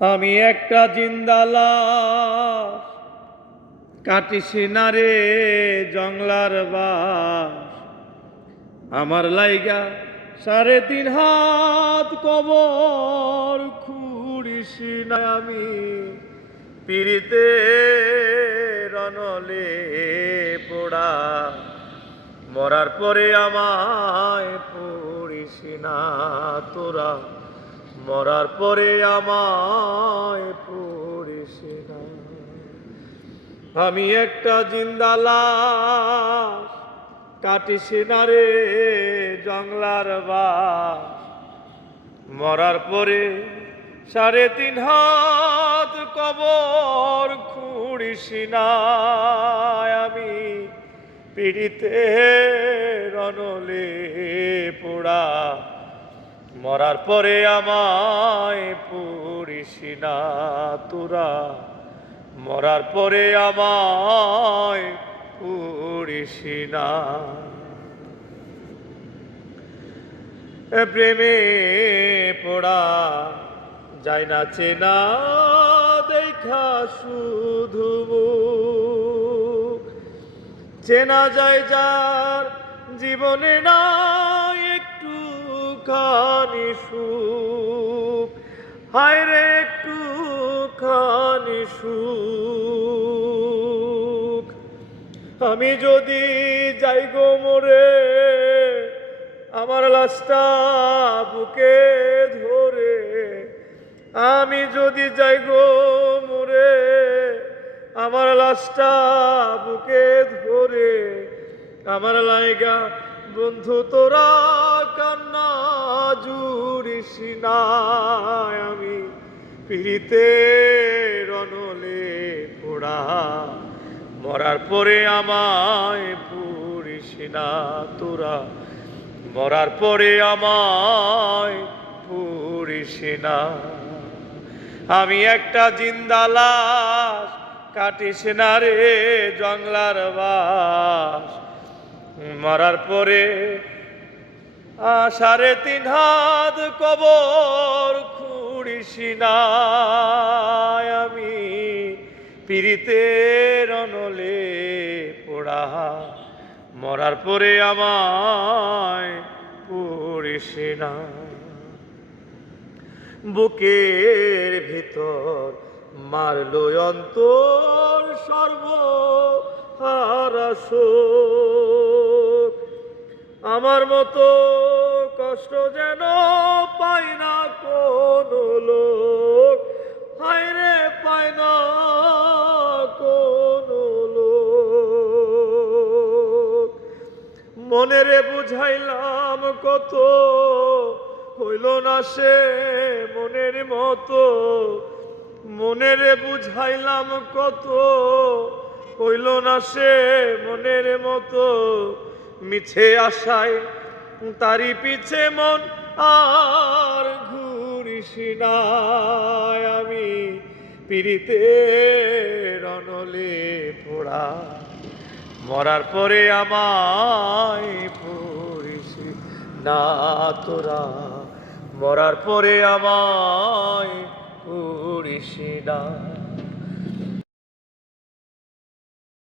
আমি একটা জিন্দা লাশ, কাটিস না রে জংলার বাস। আমার লাইগা 3.5 হাত কবর খুঁড়িস না। আমি পিড়িতে রনলে পোড়া, মরার পরে আমায় পুড়িস না তোরা। মরার পরে আমায় পুড়িস না। আমি একটা জিন্দা লাশ, কাটিস না রে জংলার বাস। মরার পরে 3.5 হাত কবর খুঁড়িস না। আমি পিড়িতে রনলে পোড়া, মরার পরে আমায় পুড়িস না তোরা। মরার পরে আমায় পুড়িস না। প্রেমে পোড়া যায় না চেনা দেখা শুধু মুখ। চেনা যায় যার জীবনে না একটু খানি সুখ। হায় রে একটু খানি সুখ। আমি যদি যাই গো মরে, আমার লাশটা বুকে ধরে। আমি যদি যাই গো মরে, আমার লাশটা বুকে ধরে। আমার লাইগা বন্ধু তোরা কান্না জুড়িস না। আমি পিড়িতে রনলে পোড়া, মরার পরে আমায় পুড়িস না তোরা। মরার পরে আমায় পুড়িস না। আমি একটা জিন্দা লাশ, কাটিস না রে জংলার বাস। মরার পরে 3.5 হাত কবর খুঁড়িস না। আমি পিড়িতে রনলে পোড়া, মরার পরে আমায় পুড়িস না। বুকের ভিতর মারলো অন্তর সর্বহারা শোক। আমার মতো কষ্ট যেন পায় না কোনো লোক। হায় রে পায় না কোনো লোক। মনেরে বুঝাইলাম কত, হইল না সে মনের মতো। মনেরে বুঝাইলাম কত, হইল না সে মনের মতো। মিছে আশায় তারি পিছে মন আর ঘুরিস না। আমি পিড়িতে রনলে পোড়া, মরার পরে আমায় পুড়িস না তোরা। মরার পরে আমায় পুড়িস না।